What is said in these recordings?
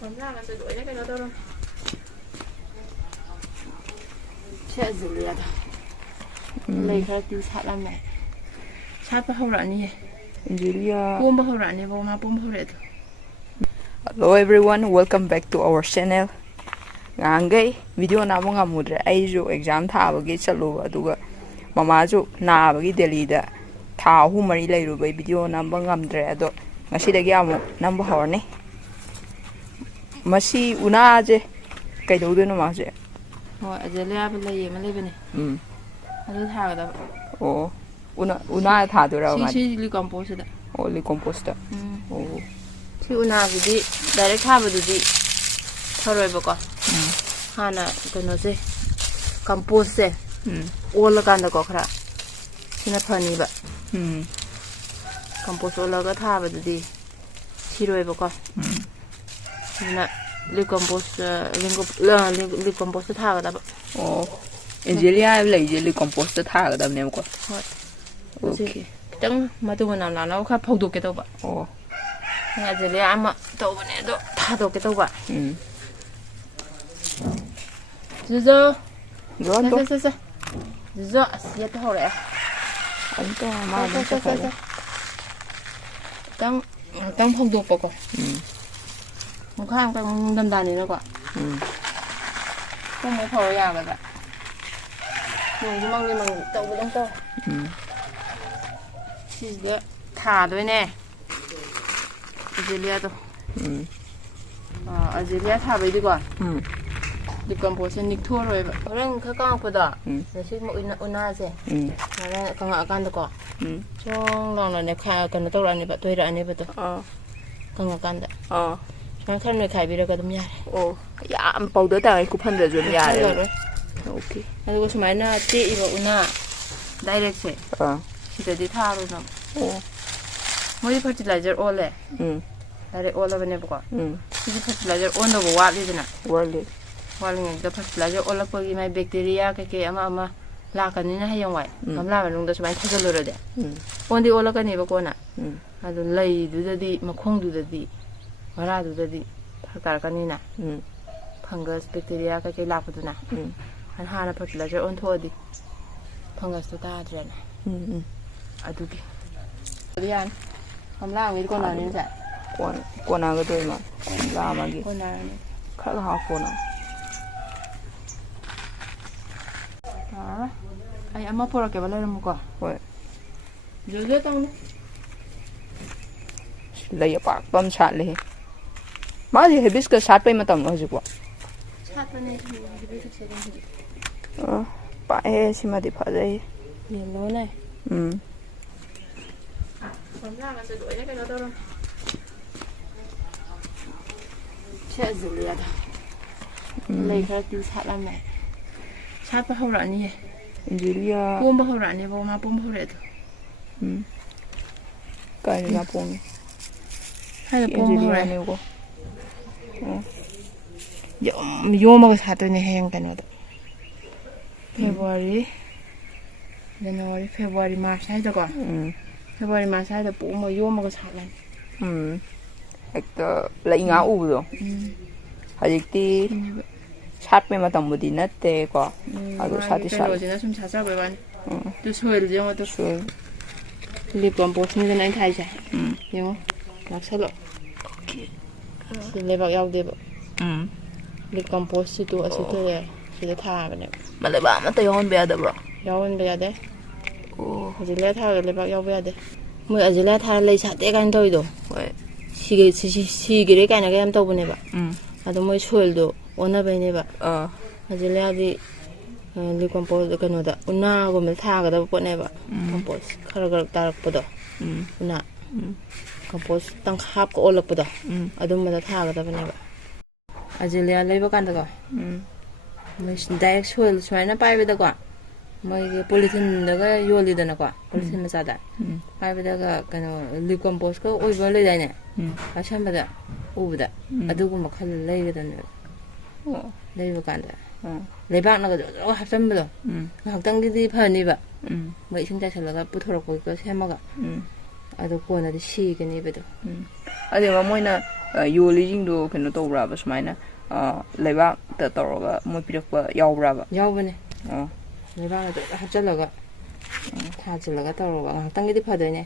Làm rồi đuổi cái nó đâu đâu. Sẽ xử lý được. Lấy khá tí sát làm này. Sát bao hậu rạn như Julia. Bông bao hậu rạn như bông mà bông hậu rạn. Hello everyone, welcome back to our channel. Ngangai video na mo ngamudre ai ju exam tha bagi chalu aduga mama ju na bagi Delhi da tha hu mari lai ru bai video na ba ngamdre ado ngasi dagi amu number horni masi una je kai do no ma je Rồi, ở dưới lea bên này mà lấy bên này. Ở dưới thả cái đó. o una tha do ra ma Xí li compost đó. o li compost o Xí una cái gì, direct thả vào đi. Thôi rồi bác. Hana cái nó gì, compost gì. All cái đó có khá. Xí nó phani bác. Compost all cái thả vào đi. Xí rồi bác. Nè. Li compost li compost thả cái đó bác. o Angelia lai je li compost tha ga da ne ko Okay. Chẳng mà tôi muốn làm nó khá phâu được cái đâu vậy. Nghe giờ lấy ăn mà đâu bên này đâu tha được cái đâu vậy. Giờ rồi giờ sẽ thôi đấy. anh to ma nó sẽ phải Chẳng phâu được bao con. Một khang cái đâm đàn này nó quả. Không mới phâu ra vậy. Mình chỉ mong đi mình đậu cái đông to. Chị thả thôi nè. Azealia thôi. Azealia thả vậy đi con. Đi compost nick thua rồi. Orang khá con của đó. Để xin một una gì. Là con ngã can được con. Trong lòng là này khai cần tao ra này bạn tôi ra này bạn tôi. Con ngã can đấy. Nó khăn người khai bị ra cái tấm nhà. ya am powder ta ku phan de jun ya re okay Aduh ko na ti iba una. Direct se. Sida di thả rồi nó. Moi fertilizer ole. Direct ole bane bako. Sida fertilizer on do wa li dina. world Wali ngi da fertilizer ole ko gi mai bacteria ke ama la kan ni na hayang wai. Kam la ma nung da sumai thajal lo de. On di ole ka ni bako na. Adu lai du da di makhong du da di. Wara du da di. Phakar ka ni na. Fungus bacteria ke la ko du na. An hana fertilizer on thodi. Fungus to ta dre na. Adugi. Dian. Kam la ngi ko na ni sa. ko na ga doi ma la ma gi Ko na ni. kha ga ha ko na Ai ama pora ke bala mo ko. hoi Jojo tong ni. lai pa pam chat le ma ji hibiscus sat pe ma tam no ji ko Chat pa ni bi se se pa e si ma di pha dai Yellow này. Làm rồi đuổi cái nó đâu đâu. Sẽ xử lý được. Lấy khá tí sát làm này. Sát bao hậu rạn như vậy. Julia Bông bao hậu rạn như bông mà bông bao rạn thôi. kai na pon Hay là bông bao Julia rạn. ne ko Vô mà cái sát tôi này hèn cái nó đó. February, January, February, March hay cho con. February, March hay là bố mà vô mà cái sát lên. ekta lai nga u do hajik ti sat pe ma tam budi na te ko adu sati Cái sat rồi thì nó xung sát sao vậy bạn? Tôi xôi được không? Tôi xôi. Lip compost như thế này thay chạy. Hiểu không? Lạc sát lộ. Thì lấy vào nhau đi bộ. Lip compost thì tôi ở xứ tôi sẽ thả vào này. ma le ba ma te yon be da bro Nhau bên bây giờ đấy. Thì lấy thả lấy vào nhau bây giờ đấy. Mới ở dưới lấy thả lấy sát để cái thôi rồi. 시기를 까나 그냥 또 보내 봐. 아도 뭐 소일도 오나 보내 봐. 아질래야지 리컴포즈 그노다. 우나 고밀 타가다 보내 봐. 컴포즈 카라가락 따락보다. 우나. 컴포즈 땅 합고 올락보다. 아도마다 타가다 보내 봐. 아질래야 레버 간다고. 뭐 다이렉 소일 소이나 빠이베다고. 뭐 이게 폴리틴다가 요리되나고. 폴리틴 마사다. 빠이베다가 그노 리컴포즈가 오이벌레 되네. 아참바다 오브다 아두고 막 할 레이거든. 레이버 간다. 레박 나가 합sam도. 학당들이 파니 봐. 뭐 신자 살라가 부터럭고 이거 세마가. ꯑꯗꯣ ꯀꯣꯟꯅꯗꯤ ꯁꯤꯒꯅꯦꯕꯗꯣ ꯑꯗꯨꯒ ꯃꯣꯏꯅ ꯌꯣꯜꯂꯤꯁꯤꯡꯗꯣ ꯀꯩꯅꯣ ꯇꯧꯕ꯭ꯔꯥꯕ ꯁꯨꯃꯥꯏꯅ ꯂꯩꯕꯥꯛꯇ ꯇꯧꯔꯒ ꯃꯣꯏ ꯄꯤꯔꯛꯄ ꯌꯥꯎꯕ꯭ꯔꯥꯕ ꯌꯥꯎꯕꯅꯦ ꯑꯣ ꯂꯩꯕꯥꯛ ꯑꯗꯨ ꯍꯥꯞꯆꯤꯜꯂꯒ ꯊꯥꯖꯤꯜꯂꯒ ꯇꯧꯔꯒ ꯉꯥꯏꯍꯥꯛꯇꯪꯒꯤꯗꯤ ꯐꯗꯣꯏꯅꯦ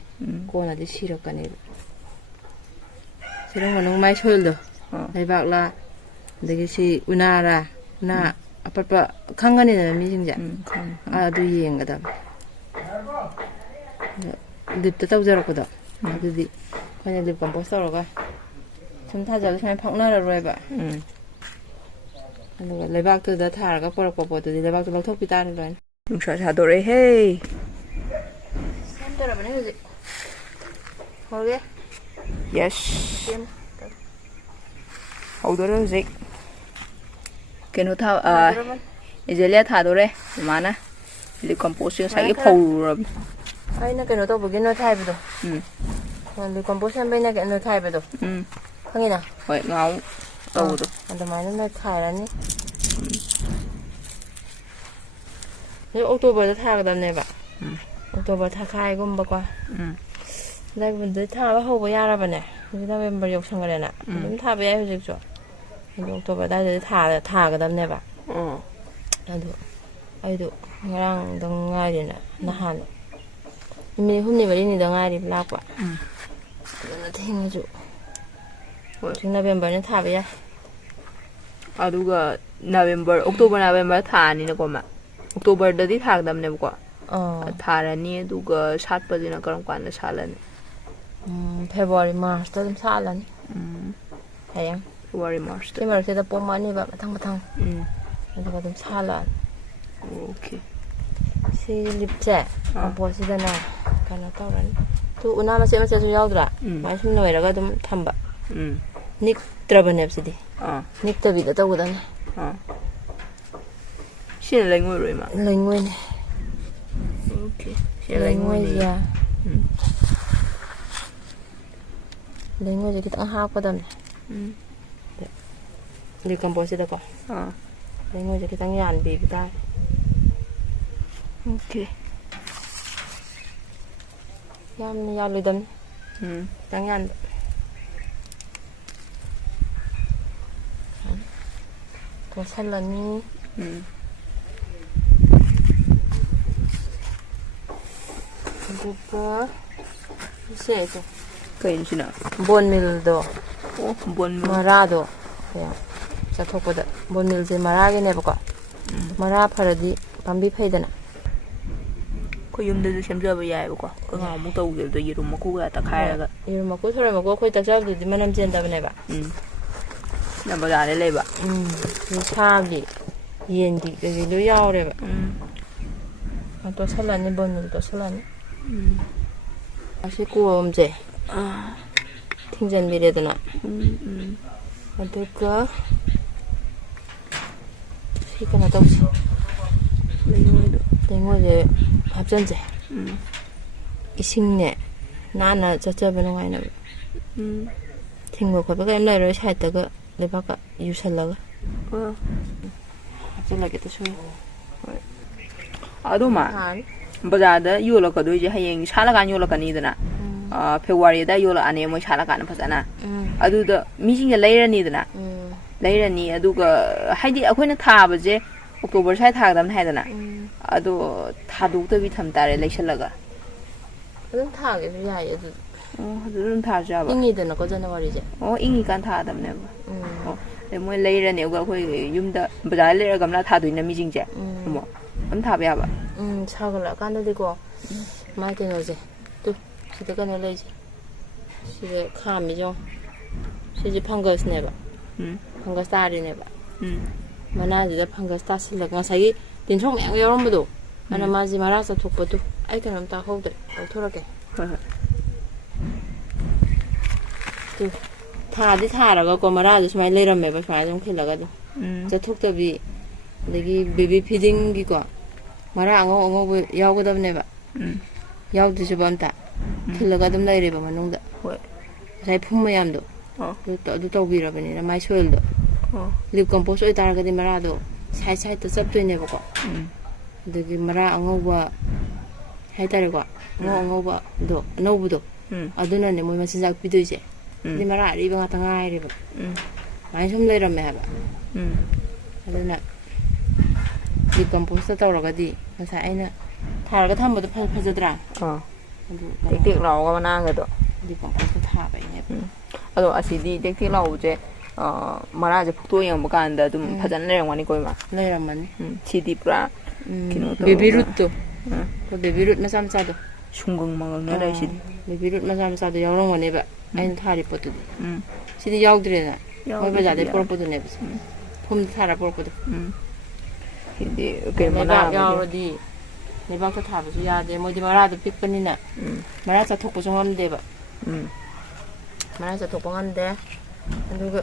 ꯀꯣꯟꯅꯗꯤ ꯁꯤꯔꯛꯀꯅꯦꯕ ꯁꯤꯔꯨꯝ ꯃꯅꯨꯡ ꯃꯥꯏ ꯁꯣꯏꯜꯗꯣ ꯂꯩꯕꯥꯛꯂꯥ ꯑꯗꯒꯤ ꯁꯤ ꯎꯅꯥꯔꯥ ꯎꯅꯥ ꯑꯄꯠꯄ ꯈꯪꯒꯅꯤꯗꯅ ꯃꯤꯁꯤꯡꯁꯦ ꯑꯗꯨ ꯌꯦꯡꯒꯗꯕ ꯂꯤꯞꯇ ꯇꯧꯖꯔꯛꯄꯗꯣ ꯑꯗꯨꯗꯤ ꯑꯩꯈꯣꯏꯅ ꯂꯤꯞ ꯀꯝꯄꯣꯁ ꯇꯧꯔꯒ ꯁꯨꯝ ꯊꯥꯖꯕ ꯁꯨꯃꯥꯏꯅ ꯐꯛꯅꯔꯔꯣꯏꯕ ꯑꯗꯨꯒ ꯂꯩꯕꯥꯛꯇꯨꯗ ꯊꯥꯔꯒ ꯄꯨꯔꯛꯄ ꯄꯣꯠꯇꯨꯗꯤ ꯂꯩꯕꯥꯛꯇꯨ ꯂꯧꯊꯣꯛꯄꯤ ꯇꯥꯔꯦ ꯂꯣꯏꯅ ꯅꯨꯡꯁꯥ ꯁꯥꯗꯣꯔꯛꯑꯦꯍꯦ ꯁꯦꯝꯗꯣꯔꯕꯅꯦ ꯍꯧꯖꯤꯛ ꯍꯧꯔꯒꯦ ꯌꯦꯁ ꯍꯧꯗꯣꯔꯦ ꯍꯧꯖꯤꯛ ꯀꯩꯅꯣ ꯑꯦꯖꯦꯂꯤꯌꯥ ꯊꯥꯗꯣꯔꯦ ꯃꯃꯥꯅ ꯂꯤꯞ ꯀꯝꯄꯣꯁꯁꯦ ꯉꯁꯥꯏꯒꯤ ꯐꯧꯔꯨꯔꯕꯅꯤ ꯑꯩꯅ ꯀꯩꯅꯣ ꯇꯧꯕꯒꯤ ꯅꯣꯏ ꯊꯥꯏꯕꯗꯣ ꯂꯤꯞ ꯀꯝꯄꯣꯁ ꯁꯦꯝꯕꯩꯅ ꯅꯣꯏ ꯊꯥꯏꯕꯗꯣ ꯈꯪꯉꯤꯅ ꯍꯣꯏ ꯉꯥꯎ ꯇꯧꯕꯗꯣ ꯑꯗꯨꯃꯥꯏꯅ ꯅꯣꯏ ꯈꯥꯏꯔꯅꯤ ꯑꯣꯛꯇꯣꯕꯔꯗ ꯊꯥꯒꯗꯕꯅꯦꯕ ꯑꯣꯛꯇꯣꯕꯔ ꯊꯥꯈꯥꯏꯒꯨꯝꯕꯀꯣ ꯑꯗꯨꯗꯩ ꯊꯥꯕ ꯍꯧꯕ ꯌꯥꯔꯕꯅꯦ ꯍꯧꯖꯤꯛ ꯅꯕꯦꯝꯕꯔ ꯌꯧꯁꯟꯈ꯭ꯔꯦꯅ ꯑꯗꯨꯝ ꯊꯥꯕ ꯌꯥꯏ ꯍꯧꯖꯤꯛꯁꯨ ꯑꯗꯨ ꯑꯣꯛꯇꯣꯕꯔ ꯑꯗꯨꯋꯥꯏꯗꯗꯤ ꯊꯥꯒꯗꯕꯅꯦꯕ ꯑꯗꯨ ꯑꯩꯗꯣ ꯉꯔꯥꯡꯗꯪ ꯉꯥꯏꯔꯤꯅ ꯅꯍꯥꯟ ꯅꯨꯃꯤꯠ 6-7 ꯉꯥꯏꯔꯤ ꯂꯥꯛꯄ ꯑꯗꯨꯅ ꯊꯦꯡꯉꯁꯨ ꯍꯧꯖꯤꯛ ꯅꯕꯦꯝꯕꯔꯅ ꯊꯥꯕ ꯌꯥꯏ ꯑꯗꯨꯒ ꯑꯣꯛꯇꯣꯕꯔ ꯅꯕꯦꯝꯕꯔ ꯊꯥꯔꯅꯤꯅꯀꯣ ꯃꯥ ꯑꯣꯛꯇꯣꯕꯔꯗꯗꯤ ꯊꯥꯒꯗꯕꯅꯦꯕꯀꯣ ꯊꯥꯔꯅꯤ ꯑꯗꯨꯒ ꯁꯥꯠꯄꯁꯤꯅ ꯀꯔꯝ ꯀꯥꯟꯗ ꯁꯥꯠꯂꯅꯤ ꯐꯦꯕꯋꯥꯔꯤ ꯃꯥꯔꯆꯇ ꯑꯗꯨꯝ ꯁꯥꯠꯂꯅꯤ ꯍꯌꯦꯡ ꯐꯦꯕꯋꯥꯔꯤ ꯃꯥꯔꯆꯇ ꯁꯤ ꯃꯔꯛꯁꯤꯗ ꯄꯣꯝꯃꯛꯑꯅꯤꯕ ꯃꯊꯪ ꯑꯗꯨꯒ ꯑꯗꯨꯝ ꯁꯥꯠꯂꯛꯑꯅꯤ ꯑꯣꯀꯦ ꯁꯤ ꯂꯤꯞꯁꯦ ꯀꯝꯄꯣꯁꯁꯤꯗꯅꯦ ꯀꯩꯅꯣ ꯇꯧꯔꯅꯤ ꯇꯨ ꯎꯅꯥ ꯃꯆꯦꯠ ꯃꯆꯦꯠꯁꯨ ꯌꯥꯎꯗ꯭ꯔꯥ ꯁꯨꯃꯥꯏꯅ ꯁꯨꯝ ꯅꯣꯏꯔꯒ ꯑꯗꯨꯝ ꯊꯝꯕ ꯅꯤꯛꯇ꯭ꯔꯕꯅꯦꯕ ꯁꯤꯗꯤ ꯅꯤꯛꯇꯕꯤꯗ ꯇꯧꯒꯗꯕꯅꯤ ꯁꯤꯅ ꯂꯩꯉꯣꯏꯔꯣꯏ ꯃꯥ ꯂꯩꯉꯣꯏꯅꯦ ꯑꯣꯀꯦ ꯂꯩꯉꯣꯏꯁꯦ ꯂꯩꯉꯣꯏꯁꯦ ꯈꯤꯇꯪ ꯍꯥꯞꯀꯗꯕꯅꯦ ꯂꯤꯞ ꯀꯝꯄꯣꯁꯁꯤꯗꯀꯣ ꯂꯩꯉꯣꯏꯁꯦ ꯈꯤꯇꯪ ꯌꯥꯟꯕꯤꯕ ꯇꯥꯔꯦ ꯑꯣꯀꯦ ꯌꯥꯝꯅ ꯌꯥꯜꯂꯣꯏꯗꯕꯅꯤ ꯈꯤꯇꯪ ꯌꯥꯟꯕ ꯇꯣꯠꯁꯜꯂꯅꯤ ꯑꯗꯨꯒ ꯁꯦ ꯀꯩꯅꯣꯁꯤꯅ ꯕꯣꯟ ꯃꯤꯜꯗꯣ ꯕꯣꯟ ꯃꯤꯜ ꯃꯔꯥꯗꯣ ꯆꯠꯊꯣꯛꯄꯗ ꯕꯣꯟ ꯃꯤꯜꯁꯦ ꯃꯔꯥꯒꯤꯅꯦꯕꯀꯣ ꯃꯔꯥ ꯐꯔꯗꯤ ꯄꯥꯝꯕꯤ ꯐꯩꯗꯅ ꯑꯩꯈꯣꯏ ꯌꯨꯝꯗꯁꯨ ꯁꯦꯝꯖꯕ ꯌꯥꯏꯑꯕꯀꯣ ꯀꯉꯥꯃꯨꯛ ꯇꯧꯈꯤꯕꯗꯣ ꯌꯦꯔꯨꯝ ꯃꯀꯨꯒ ꯇꯛꯈꯥꯏꯔꯒ ꯌꯦꯔꯨꯝ ꯃꯀꯨ ꯊꯣꯔꯣꯏ ꯃꯀꯨ ꯑꯩꯈꯣꯏ ꯇꯛꯆꯕꯗꯨꯗꯤ ꯃꯅꯝ ꯆꯦꯟꯗꯕꯅꯦꯕ ꯁꯤꯅ ꯕꯖꯥꯔꯗ ꯂꯩꯕ ꯁꯥꯒꯤ ꯌꯦꯟꯒꯤ ꯀꯩꯀꯩ ꯂꯣꯏ ꯌꯥꯎꯔꯦꯕ ꯇꯣꯠꯁꯜꯂꯅꯤ ꯕꯣꯟ ꯃꯤꯜ ꯇꯣꯠꯁꯜꯂꯅꯤ ꯑꯁꯤ ꯀꯣꯝꯁꯦ ꯊꯤꯡꯖꯤꯟꯕꯤꯔꯦꯗꯅ ꯑꯗꯨꯒ ꯁꯤ ꯀꯩꯅꯣ ꯇꯧꯁꯤ ꯂꯩꯉꯣꯏꯁꯦ ꯍꯥꯞꯆꯟꯁꯦ ꯏꯁꯤꯡꯅꯦ ꯅꯥꯟꯅ ꯆꯠꯆꯕ ꯅꯨꯡꯉꯥꯏꯅꯕ ꯊꯤꯡꯕ ꯈꯣꯠꯄ ꯀꯔꯤꯝ ꯂꯩꯔꯣꯏ ꯁꯥꯏꯗꯇꯒ ꯂꯩꯕꯥꯛꯀ ꯌꯨꯁꯜꯂꯒ ꯍꯥꯞꯆꯤꯜꯂꯒꯦ ꯇꯁꯣꯏ ꯑꯗꯨꯃ ꯕꯖꯥꯔꯗ ꯌꯣꯜꯂꯛꯀꯗꯣꯏꯁꯦ ꯍꯌꯦꯡ ꯁꯥꯠꯂꯀꯥꯟꯗ ꯌꯣꯜꯂꯛꯀꯅꯤꯗꯅ ꯐꯦꯕꯋꯥꯔꯤꯗ ꯌꯣꯜꯂꯛꯑꯅꯤ ꯃꯣꯏ ꯁꯥꯠꯂꯀꯥꯟꯗ ꯐꯖꯅ ꯑꯗꯨꯗ ꯃꯤꯁꯤꯡꯁꯦ ꯂꯩꯔꯅꯤꯗꯅ ꯂꯩꯔꯅꯤ ꯑꯗꯨꯒ ꯍꯥꯏꯗꯤ ꯑꯩꯈꯣꯏꯅ ꯊꯥꯕꯁꯦ ꯑꯣꯛꯇꯣꯕꯔ ꯁ꯭ꯋꯥꯏ ꯊꯥꯒꯗꯕꯅꯤ ꯍꯥꯏꯗꯅ ꯑꯗꯣ ꯊꯥꯗꯣꯛꯇꯕꯤ ꯊꯝ ꯇꯥꯔꯦ ꯂꯩꯁꯜꯂꯒ ꯑꯗꯨꯝ ꯊꯥꯒꯦꯁꯨ ꯌꯥꯏꯌꯦ ꯑꯗꯨ ꯑꯗꯨ ꯑꯗꯨꯝ ꯊꯥꯔꯁꯨ ꯌꯥꯕ ꯏꯪꯉꯤꯗꯅꯀꯣ ꯖꯅꯋꯥꯔꯤꯁꯦ ꯏꯪꯉꯤꯀꯥꯟ ꯊꯥꯒꯗꯕꯅꯦꯕ ꯑꯗꯩ ꯃꯣꯏ ꯂꯩꯔꯅꯤ ꯑꯗꯨꯒ ꯑꯩꯈꯣꯏ ꯌꯨꯝꯗ ꯕꯖꯥꯔꯗ ꯂꯩꯔ ꯒꯝꯂꯥ ꯊꯥꯗꯣꯏꯅ ꯃꯤꯁꯤꯡꯁꯦ ꯑꯃꯨꯛ ꯑꯗꯨꯝ ꯊꯥꯕ ꯌꯥꯕ ꯁꯥꯒꯠꯂꯛꯑꯀꯥꯟꯗꯗꯤꯀꯣ ꯃꯥꯏ ꯀꯩꯅꯣꯁꯦ ꯁꯤꯗ ꯀꯩꯅꯣ ꯂꯩꯁꯦ ꯁꯤꯗ ꯈꯥꯝꯃꯤꯁꯦ ꯁꯤꯁꯦ ꯐꯪꯒꯁꯅꯦꯕ ꯐꯪꯒꯁ ꯇꯥꯔꯤꯅꯦꯕ ꯃꯅꯥꯁꯤꯗ ꯐꯪꯒꯁ ꯇꯥꯁꯤꯜꯂꯒ ꯉꯁꯥꯏꯒꯤ ꯇꯤꯟꯊ꯭ꯔꯣꯛ ꯃꯌꯥꯝ ꯌꯥꯎꯔꯝꯕꯗꯣ ꯑꯗꯨꯅ ꯃꯥꯁꯦ ꯃꯔꯥ ꯆꯠꯊꯣꯛꯄꯗꯣ ꯑꯩ ꯀꯩꯅꯣꯝ ꯇꯥꯍꯧꯗ꯭ꯔꯦ ꯂꯧꯊꯣꯔꯛꯀꯦ ꯊꯥꯗꯤ ꯊꯥꯔꯒꯀꯣ ꯃꯔꯥꯗꯤ ꯁꯨꯃꯥꯏꯅ ꯂꯩꯔꯝꯃꯦꯕ ꯁꯨꯃꯥꯏꯅ ꯑꯗꯨꯝ ꯈꯤꯜꯂꯒ ꯑꯗꯨꯝ ꯆꯠꯊꯣꯛꯇꯕꯤ ꯑꯗꯒꯤ ꯕꯦꯕꯤ ꯐꯤꯗꯤꯡꯒꯤꯀꯣ ꯃꯔꯥ ꯑꯉꯧꯕ ꯌꯥꯎꯒꯗꯕꯅꯦꯕ ꯌꯥꯎꯗ꯭ꯔꯤꯁꯤꯕ ꯑꯝꯇ ꯈꯤꯜꯂꯒ ꯑꯗꯨꯝ ꯂꯩꯔꯦꯕ ꯃꯅꯨꯡꯗ ꯉꯁꯥꯏ ꯐꯨꯝ ꯃꯌꯥꯝꯗꯣ ꯑꯗꯨ ꯇꯧꯕꯤꯔꯕꯅꯤꯅ ꯃꯥꯏ ꯁꯣꯏꯜꯗꯣ ꯂꯤꯞ ꯀꯝꯄꯣꯁ ꯑꯣꯏꯇꯥꯔꯒꯗꯤ ꯃꯔꯥꯗꯣ ꯁꯥꯏꯗꯇ ꯆꯞꯇꯣꯏꯅꯦꯕꯀꯣ ꯑꯗꯒꯤ ꯃꯔꯥ ꯑꯉꯧꯕ ꯍꯥꯏꯇꯥꯔꯦꯀꯣ ꯑꯉꯧꯕꯗꯣ ꯑꯅꯧꯕꯗꯣ ꯑꯗꯨꯅꯅꯦ ꯃꯣꯏ ꯃꯆꯤꯟꯖꯥꯛ ꯄꯤꯗꯣꯏꯁꯦ ꯁꯤꯗꯤ ꯃꯔꯥ ꯑꯔꯤꯕ ꯉꯥꯛꯇ ꯉꯥꯏꯔꯦꯕ ꯁꯨꯃꯥꯏꯅ ꯁꯨꯝ ꯂꯩꯔꯝꯃꯦ ꯍꯥꯏꯕ ꯑꯗꯨꯅ ꯗꯤꯀꯝꯄꯣꯁꯇ ꯇꯧꯔꯒꯗꯤ ꯉꯁꯥꯏ ꯑꯩꯅ ꯊꯥꯔꯒ ꯊꯝꯕꯗꯣ ꯐꯖꯗ꯭ꯔꯥ ꯑꯗꯨ ꯇꯦꯛ ꯇꯦꯛ ꯂꯥꯎꯔꯒ ꯃꯅꯥꯒꯗꯣ ꯗꯤꯀꯝꯄꯣꯁꯇ ꯊꯥꯕꯩꯅꯦꯕ ꯑꯗꯣ ꯑꯁꯤꯗꯤ ꯇꯦꯛ ꯇꯦꯛ ꯂꯥꯎꯕꯁꯦ ꯃꯔꯥꯁꯦ ꯐꯨꯛꯇꯣꯛ ꯌꯦꯡꯕ ꯀꯥꯟꯗ ꯑꯗꯨꯝ ꯐꯖꯅ ꯂꯩꯔꯝꯒꯅꯤꯀꯣ ꯏꯃꯥ ꯂꯩꯔꯝꯃꯅꯤ ꯁꯤꯗꯤ ꯄꯨꯔꯥ ꯀꯩꯅꯣ ꯇꯧꯔꯒ ꯕꯦꯕꯤ ꯔꯨꯠꯇꯣ ꯕꯦꯕꯤ ꯔꯨꯠ ꯃꯆꯥ ꯃꯆꯥꯗꯣ ꯁꯨꯡꯒꯪ ꯃꯪꯒꯪꯅ ꯂꯩꯁꯤꯗꯤ ꯕꯦꯕꯤ ꯔꯨꯠ ꯃꯆꯥ ꯃꯆꯥꯗꯣ ꯌꯥꯎꯔꯝꯒꯅꯦꯕ ꯑꯩꯅ ꯊꯥꯔꯤ ꯄꯣꯠꯇꯨꯗꯤ ꯁꯤꯗꯤ ꯌꯥꯎꯗ꯭ꯔꯦꯅ ꯃꯣꯏ ꯕꯖꯥꯔꯗꯩ ꯄꯨꯔꯛꯄꯗꯨꯅꯦꯕ ꯐꯨꯝꯗ ꯊꯥꯔ ꯄꯨꯔꯛꯄꯗꯣ ꯁꯤꯗꯤ ꯀꯩꯅꯣ ꯂꯩꯕꯥꯛ ꯌꯥꯎꯔꯗꯤ ꯂꯩꯕꯥꯛꯇ ꯊꯥꯕꯁꯨ ꯌꯥꯗꯦ ꯃꯣꯏꯗꯤ ꯃꯔꯥꯗꯣ ꯄꯤꯛꯄꯅꯤꯅ ꯃꯔꯥ ꯆꯠꯊꯣꯛꯄꯁꯨ ꯉꯝꯗꯦꯕ ꯃꯔꯥ ꯆꯠꯊꯣꯛꯄ ꯉꯝꯗꯦ ꯑꯗꯨꯒ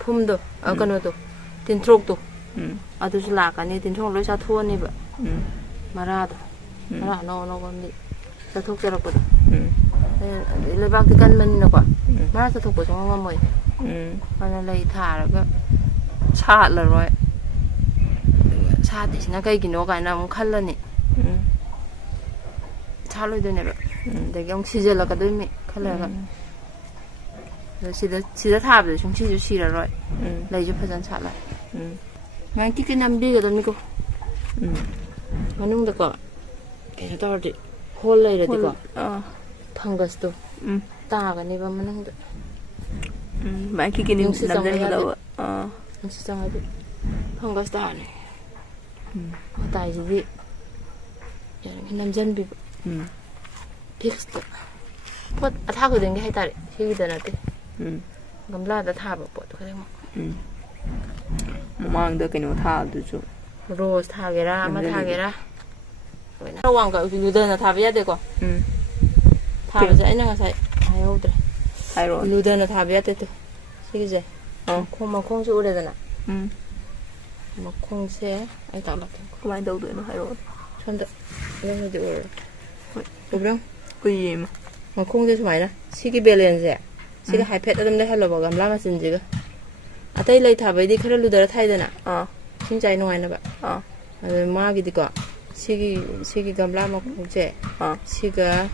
ꯐꯨꯝꯗꯣ ꯀꯩꯅꯣꯗꯣ ꯇꯤꯟꯊ꯭ꯔꯣꯛꯇꯣ ꯑꯗꯨꯁꯨ ꯂꯥꯛꯀꯅꯤ ꯇꯤꯟꯊ꯭ꯔꯣꯛ ꯂꯣꯏ ꯆꯥꯊꯣꯛꯑꯅꯤꯕ ꯃꯔꯥꯗꯣ ꯃꯔꯥ ꯑꯅꯧ ꯑꯅꯧꯕ ꯑꯃꯗꯤ ꯆꯠꯊꯣꯛꯆꯔꯛꯄꯗꯣ ꯂꯩꯕꯥꯛꯇꯤ ꯀꯟꯕꯅꯤꯅꯀꯣ ꯃꯔꯥ ꯆꯠꯊꯣꯛꯄꯁꯨ ꯉꯝꯃꯣꯏ ꯑꯗꯨꯅ ꯂꯩ ꯊꯥꯔꯒ ꯁꯥꯠꯂꯔꯣꯏ ꯁꯥꯠꯇ꯭ꯔꯤꯁꯤꯅ ꯀꯩꯒꯤꯅꯣ ꯀꯥꯏꯅ ꯑꯃꯨꯛ ꯈꯜꯂꯅꯤ ꯁꯥꯠꯂꯣꯏꯗꯣꯏꯅꯦꯕ ꯑꯗꯒꯤ ꯑꯃꯨꯛ ꯁꯤꯖꯜꯂꯛꯀꯗꯣꯏꯅꯤ ꯈꯜꯂꯒ ꯑꯗꯣ ꯁꯤꯗ ꯊꯥꯕꯗ ꯁꯨꯡꯁꯤꯁꯨ ꯁꯤꯔꯔꯣꯏ ꯂꯩꯁꯨ ꯐꯖꯅ ꯁꯥꯠꯂꯣꯏ ꯁꯨꯃꯥꯏꯅ ꯀꯤꯛ ꯅꯝꯕꯤꯒꯗꯕꯅꯤꯀꯣ ꯃꯅꯨꯡꯗꯀꯣ ꯀꯩꯅꯣ ꯇꯧꯔꯗꯤ ꯍꯣꯜ ꯂꯩꯔꯗꯤꯀꯣ ꯐꯪꯒꯁꯇꯣ ꯇꯥꯒꯅꯦꯕ ꯃꯅꯨꯡꯗ ꯅꯨꯡꯁꯤꯠ ꯆꯪꯉꯗꯤ ꯐꯪꯒꯁ ꯇꯥꯔꯅꯤ ꯃꯇꯥꯏꯁꯤꯗꯤ ꯌꯥꯔꯤꯉꯩ ꯅꯝꯁꯤꯟꯕꯤꯕ ꯐꯤꯛꯁꯇ ꯄꯣꯠ ꯑꯊꯥ ꯈꯨꯗꯤꯡꯒꯤ ꯍꯥꯏꯇꯥꯔꯦ ꯁꯤꯒꯤꯗ ꯅꯠꯇꯦ ꯒꯝꯂꯥꯗ ꯊꯥꯕ ꯄꯣꯠ ꯈꯨꯗꯤꯡꯃꯛ ꯃꯃꯥꯡꯗ ꯀꯩꯅꯣ ꯊꯥꯕꯗꯨꯁꯨ ꯔꯣꯁ ꯊꯥꯒꯦꯔꯥ ꯑꯃ ꯊꯥꯒꯦꯔꯥ ꯂꯣꯏꯅ ꯋꯥꯡꯒ ꯂꯨꯗꯅ ꯊꯥꯕ ꯌꯥꯗꯦꯀꯣ ꯊꯥꯕꯁꯦ ꯑꯩꯅ ꯉꯁꯥꯏ ꯍꯥꯏꯍꯧꯗ꯭ꯔꯦ ꯍꯥꯏꯔꯛꯑꯣ ꯂꯨꯗꯅ ꯊꯥꯕ ꯌꯥꯗꯦ ꯁꯤꯒꯤꯁꯦ ꯃꯈꯣꯡꯁꯨ ꯎꯔꯦꯗꯅ ꯃꯈꯣꯡꯁꯦ ꯑꯩ ꯇꯥꯛꯂꯛꯀꯦ ꯀꯃꯥꯏꯅ ꯇꯧꯗꯣꯏꯅꯣ ꯍꯥꯏꯔꯛꯑꯣ ꯁꯣꯝꯗ ꯅꯪꯗꯤ ꯎꯔꯣ ꯎꯕ꯭ꯔꯥ ꯎꯏꯌꯦ ꯃꯈꯣꯡꯁꯦ ꯁꯨꯃꯥꯏꯅ ꯁꯤꯒꯤ ꯕꯦꯂꯦꯟꯁꯁꯦ ꯁꯤꯒ ꯍꯥꯏꯐꯦꯠ ꯑꯗꯨꯝ ꯂꯩꯍꯜꯂꯣꯕ ꯒꯝꯂꯥ ꯃꯆꯤꯟꯁꯤꯒ ꯑꯇꯩ ꯂꯩ ꯊꯥꯕꯩꯗꯤ ꯈꯔ ꯂꯨꯗꯔ ꯊꯥꯏꯗꯅ ꯏꯁꯤꯡ ꯆꯥꯏ ꯅꯨꯡꯉꯥꯏꯅꯕ ꯑꯗꯨ ꯃꯥꯒꯤꯗꯤꯀꯣ ꯁꯤꯒꯤ ꯒꯝꯂꯥ ꯃꯈꯣꯡꯁꯦ ꯁꯤꯒ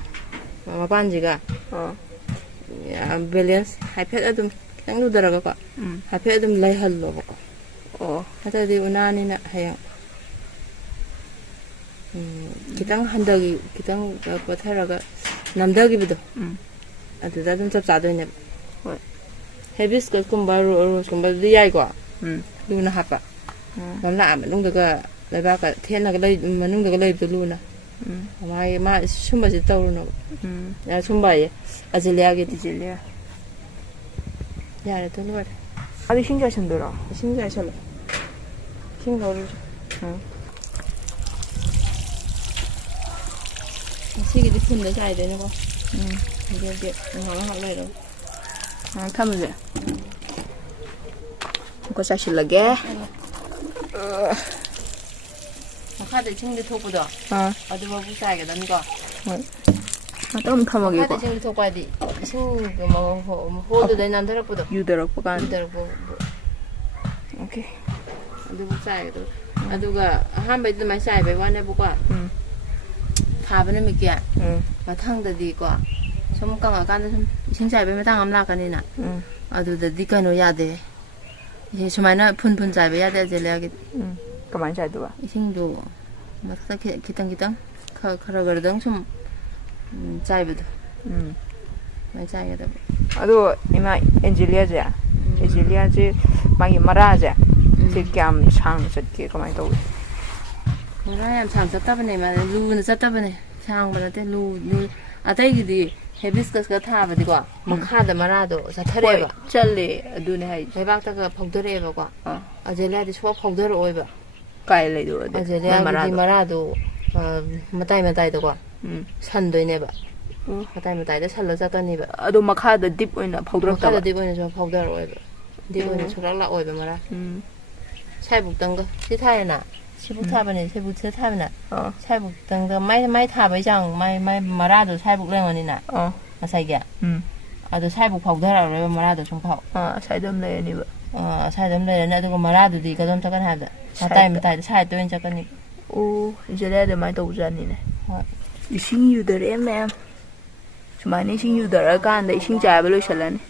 ꯃꯄꯥꯟꯁꯤꯒ ꯕꯦꯂꯦꯟꯁ ꯍꯥꯏꯐꯦꯠ ꯑꯗꯨꯝ ꯈꯤꯇꯪ ꯂꯨꯗꯔꯒꯀꯣ ꯍꯥꯏꯐꯦꯠ ꯑꯗꯨꯝ ꯂꯩꯍꯜꯂꯣꯕꯀꯣ ꯅꯠꯇ꯭ꯔꯗꯤ ꯎꯅꯥꯅꯤꯅ ꯍꯌꯦꯡ khitang handagi khitang patharaga namdagibdo aduda adum chap chadoine hoi hibiscus kumba rose kumba di yai ko luna hapa namla manungdaga lebaga thenaga lei manungdaga leibdo luna mai ma sumba ji tawruno ya sumba ye ajilia ge dijilia yare to lor adi singa sandora singa sala singa ru 시기도 푼다 자야 되는 거. 이게 하나 할래요. 타면서. 이거 사실라게. 카드 챙겨 토고도. 아주 뭐 부사게 된 거. 좀 타먹이 거. 카드 챙겨 토고야지. 친구 뭐 호도 되는 데라고도. 유더라고 간. 유더라고. 오케이. 아주 부사게 도. 아두가 한 번도 많이 사이베 와네 보고. 타버는 미끼야. 마탕다디고 좀 강하간데 좀 신자베 마당 암라가니나. 아두다 디카노 야데. 이제 주말에 푼푼 자베 야데 제레야기. 가만 자도 봐. 이싱도 막다 기땅기땅 커러거든 좀 자이베도. 많이 자이게도. 아도 이마 엔젤리아제. 엔젤리아제 마기 마라제. 지금 상스게 가만 또. 뭐라야 참 잡다버네 말 루는 잡다버네 상반한테 루 아다이기디 헤비스커스가 타버디고 막하다 말아도 자타래봐 쩔리 아두네 하이 대박다가 펑더래봐고 아젤라디 소화 펑더러 오이바 까일레도 아젤라디 말아도 마타이마타이도고 산도이네바 마타이마타이다 살러 자가니바 아도 막하다 딥 오이나 펑더럭다 막하다 딥 오이나 저 펑더러 오이바 딥 오이나 소락락 오이바 말아 차이북던거 시타이나 시북 타버네 세북체 타버나 차이북 등가 마이 타버장 마이 마라도 차이북 랭원이나 아사이게 아도 차이북 파우더라로 마라도 좀 파우 사이덤 레니바 사이덤 레니 아두고 마라도디 가좀 잠깐 하다 마타이 차이도 잠깐니 오 이제 레드 마이 도우자니네 이싱 유더레 맴 ꯁꯨꯃꯥꯏꯅ ꯏꯁꯤꯡ ꯌꯨꯊꯔꯀꯥꯟꯗ ꯏꯁꯤꯡ ꯆꯥꯏꯕ ꯂꯣꯏꯁꯤꯜꯂꯅꯤ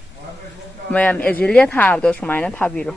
ꯃꯌꯥꯝ ꯑꯦꯖꯤꯂꯤꯌꯥ ꯊꯥꯕꯗꯣ ꯁꯨꯃꯥꯏꯅ ꯊꯥꯕꯤꯔꯣ